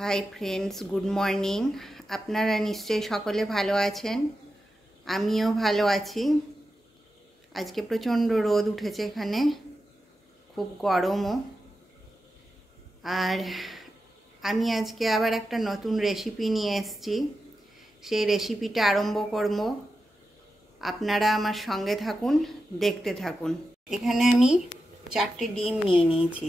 Hi friends, good morning. আপনারা নিশ্চয়ই সকলে ভালো আছেন, আমিও ভালো আছি। আজকে প্রচণ্ড রোদ উঠেছে, এখানে খুব গরমও। আর আমি আজকে আবার একটা নতুন রেসিপি নিয়ে এসেছি, সেই রেসিপিটা আরম্ভ করব। আপনারা আমার সঙ্গে থাকুন, দেখতে থাকুন। এখানে আমি 4টে ডিম নিয়ে নিয়েছি।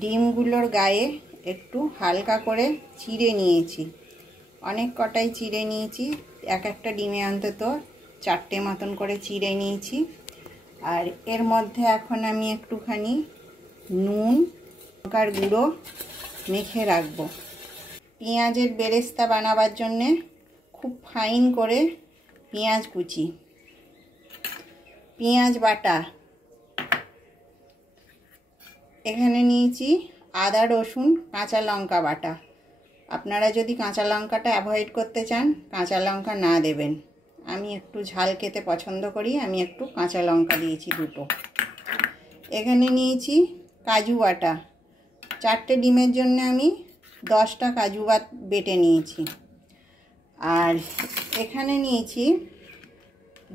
ডিমগুলোর গায়ে একটু হালকা করে চিড়ে নিয়েছি, অনেক কটাই চিড়ে নিয়েছি। এক একটা ডিমে অন্তত 4টে মতন করে চিড়ে নিয়েছি। আর এর মধ্যে এখন আমি একটুখানি নুন, লঙ্কার গুঁড়ো মেখে রাখবো। পেঁয়াজের বেরেস্তা বানাবার জন্যে খুব ফাইন করে পেঁয়াজ কুচি, পেঁয়াজ বাটা, এখানে নিয়েছি আদা, রসুন, কাঁচা লঙ্কা বাটা। আপনারা যদি কাঁচা লঙ্কাটা অ্যাভয়েড করতে চান, কাঁচা লঙ্কা না দেবেন। আমি একটু ঝাল খেতে পছন্দ করি, আমি একটু কাঁচা লঙ্কা দিয়েছি 2টো। এখানে নিয়েছি কাজু বাটা। 4টে ডিমের জন্য আমি 10টা কাজু বেটে নিয়েছি। আর এখানে নিয়েছি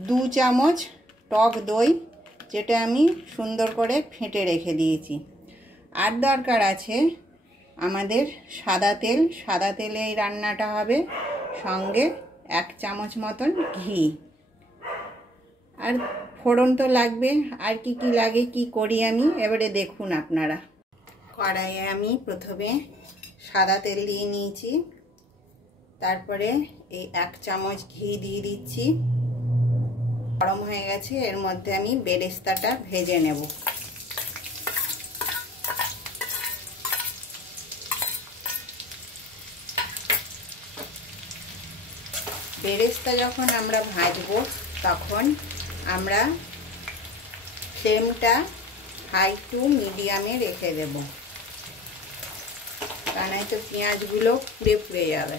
2 চামচ টক দই, যেটা আমি সুন্দর করে ফেটে রেখে দিয়েছি। আর দরকার আছে আমাদের সাদা তেল। সাদা তেলে এই রান্নাটা হবে, সঙ্গে 1 চামচ মতন ঘি। আর ফোড়ন তো লাগবে, আর কি কি লাগে, কি করি আমি এবারে দেখুন আপনারা। কড়াইয়ে আমি প্রথমে সাদা তেল দিয়ে নিয়েছি, তারপরে এই 1 চামচ ঘি দিয়ে দিচ্ছি। গরম হয়ে গেছে, এর মধ্যে আমি বেরেস্তাটা ভেজে নেব। বেরেস্তা যখন আমরা ভাজবো, তখন আমরা ফ্লেমটা হাই টু মিডিয়ামে রেখে দেব, তা নয়তো পেঁয়াজগুলো পুড়ে পুড়ে যাবে।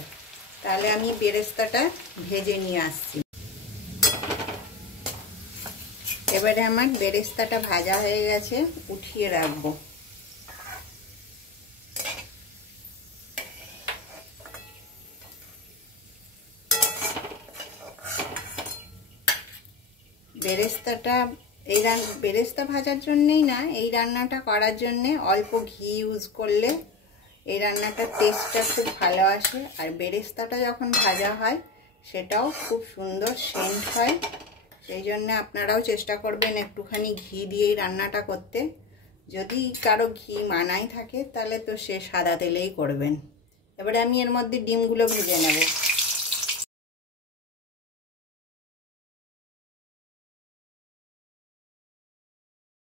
তাহলে আমি বেরেস্তাটা ভেজে নিয়ে আসছি। এবারে আমার বেরেস্তাটা ভাজা হয়ে গেছে, উঠিয়ে রাখবো। বেরেস্তা ভাজার জন্যেই না, এই রান্নাটা করার জন্যে অল্প ঘি ইউজ করলে এই রান্নাটার টেস্টটা খুব ভালো আসে। আর বেরেস্তাটা যখন ভাজা হয়, সেটাও খুব সুন্দর সেন্ট হয়। সেই জন্য আপনারাও চেষ্টা করবেন একটুখানি ঘি দিয়েই রান্নাটা করতে। যদি কারো ঘি মানাই থাকে, তাহলে তো সে সাদা তেলেই করবেন। এবারে আমি এর মধ্যে ডিমগুলো ভেজে নেব।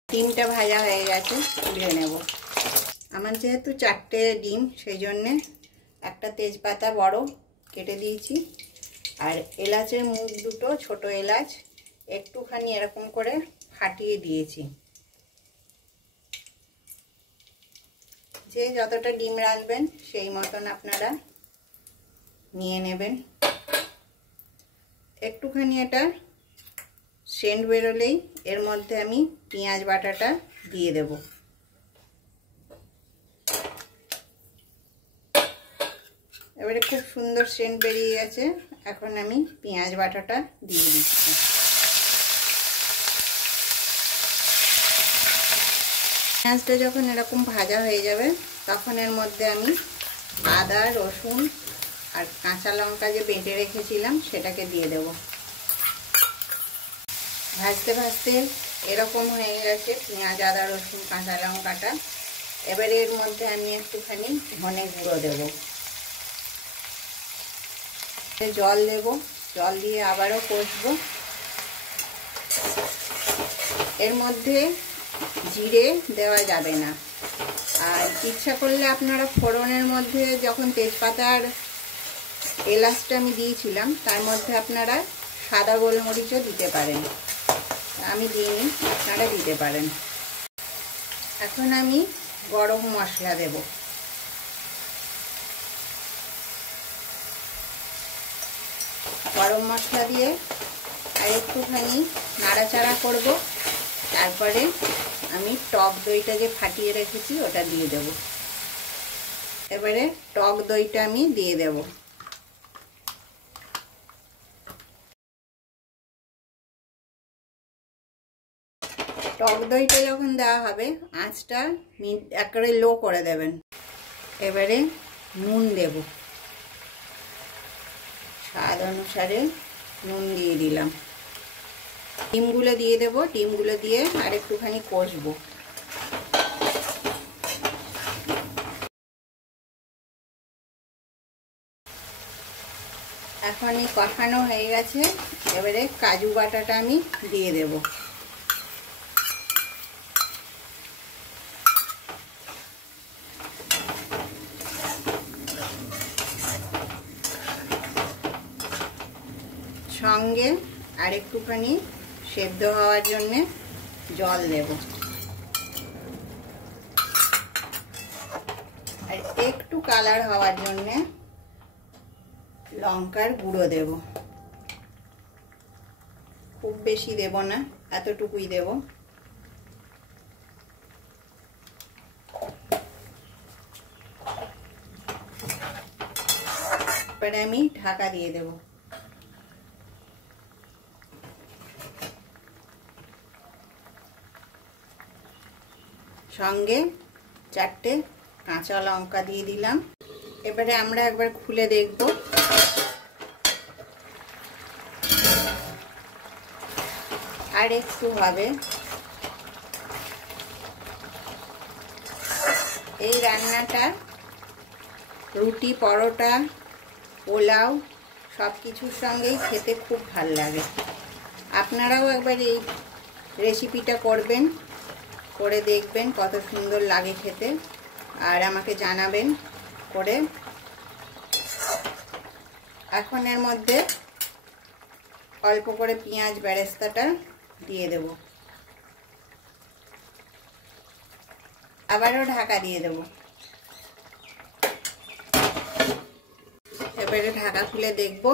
ডিমটা ভাজা হয়ে গেছে, তুলে নেব। আমার যেহেতু 4টে ডিম, সেই জন্যে একটা তেজপাতা বড় কেটে দিয়েছি। আর এলাচের মুখ 2টো, ছোট এলাচ একটুখানি এরকম করে ফাটিয়ে দিয়েছি। যে যতটা ডিম রাখবেন সেই মতন আপনারা নিয়ে নেবেন। একটুখানি এটা সেন্ট বেরোলেই এর মধ্যে আমি পেঁয়াজ বাটাটা দিয়ে দেব। এবারে খুব সুন্দর সেন্ট বেরিয়ে গেছে, এখন আমি পেঁয়াজ বাটাটা দিয়ে দিচ্ছি। পেঁয়াজটা যখন এরকম ভাজা হয়ে যাবে, তখন এর মধ্যে আমি আদা, রসুন আর কাঁচা লঙ্কা যে বেটে রেখেছিলাম, সেটাকে দিয়ে দেব। ভাজতে ভাজতে এরকম হয়ে গেছে পেঁয়াজ, আদা, রসুন, কাঁচা লঙ্কাটা। এবারে এর মধ্যে আমি একটুখানি ধনে গুঁড়ো দেব, জল দেব, জল দিয়ে আবারও কষবো। এর মধ্যে জিরে দেওয়া যাবে না। আর ইচ্ছা করলে আপনারা ফোড়নের মধ্যে যখন তেজপাতার এলাচটা আমি দিয়েছিলাম, তার মধ্যে আপনারা সাদা গোলমরিচও দিতে পারেন। আমি দিইনি, আপনারা দিতে পারেন। এখন আমি গরম মশলা দেব। গরম মশলা দিয়ে আর একটুখানি নাড়াচাড়া করব। তারপরে আমি টক দইটা যে ফাটিয়ে রেখেছি, ওটা দিয়ে দেব। এবারে টক দইটা আমি দিয়ে দেব। টক দইটা যখন দেওয়া হবে আঁচটা একেবারে লো করে দেবেন। এবারে নুন দেব, স্বাদ অনুসারে নুন দিয়ে দিলাম। ডিমগুলো দিয়ে দেব, ডিমগুলো দিয়ে আর একটুখানি কষবো। এখন এই কষানো হয়ে গেছে, এবারে কাজু বাটাটা আমি দিয়ে দেব। সঙ্গে আর একটুখানি সেদ্ধ হওয়ার জন্যে জল দেব, আর একটু কালার হওয়ার জন্যে লঙ্কার গুঁড়ো দেব। খুব বেশি দেব না, এতটুকুই দেব। এবারে আমি ঢাকা দিয়ে দেব। সঙ্গে 4টে কাঁচা লঙ্কা দিয়ে দিলাম। এবারে আমরা একবার খুলে দেখব। আর একটু হবে। এই রান্নাটা রুটি, পরোটা, পোলাও সব কিছুর সঙ্গেই খেতে খুব ভাল লাগে। আপনারাও একবার এই রেসিপিটা করবেন, করে দেখবেন কত সুন্দর লাগে খেতে, আর আমাকে জানাবেন করে। এখন এর মধ্যে অল্প করে পেঁয়াজ বেরেস্তাটা দিয়ে দেব, আবারও ঢাকা দিয়ে দেব। এবারে ঢাকা খুলে দেখব।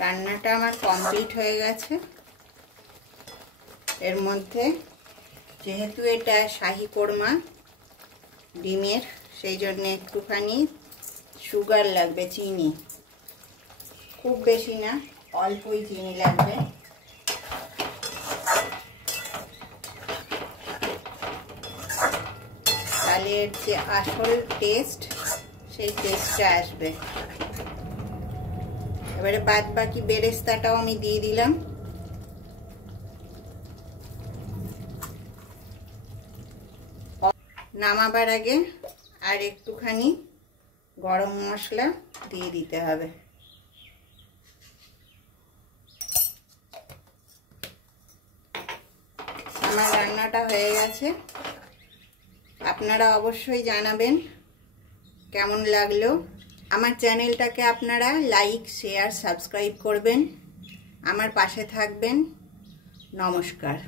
রান্নাটা আমার কমপ্লিট হয়ে গেছে। এর মধ্যে যেহেতু এটা শাহি কোরমা ডিমের, সেই জন্য একটুখানি সুগার লাগবে, চিনি, খুব বেশি না, অল্পই চিনি লাগবে। তাহলে এর যে আসল টেস্ট, সেই টেস্টটা আসবে। এবারে বাদ বাকি বেরেস্তাটাও আমি দিয়ে দিলাম। নামাবার আগে আর একটুখানি গরম মশলা দিয়ে দিতে হবে। আমার রান্নাটা হয়ে গেছে। আপনারা অবশ্যই জানাবেন কেমন লাগলো। আমার চ্যানেলটাকে আপনারা লাইক, শেয়ার, সাবস্ক্রাইব করবেন, আমার পাশে থাকবেন। নমস্কার।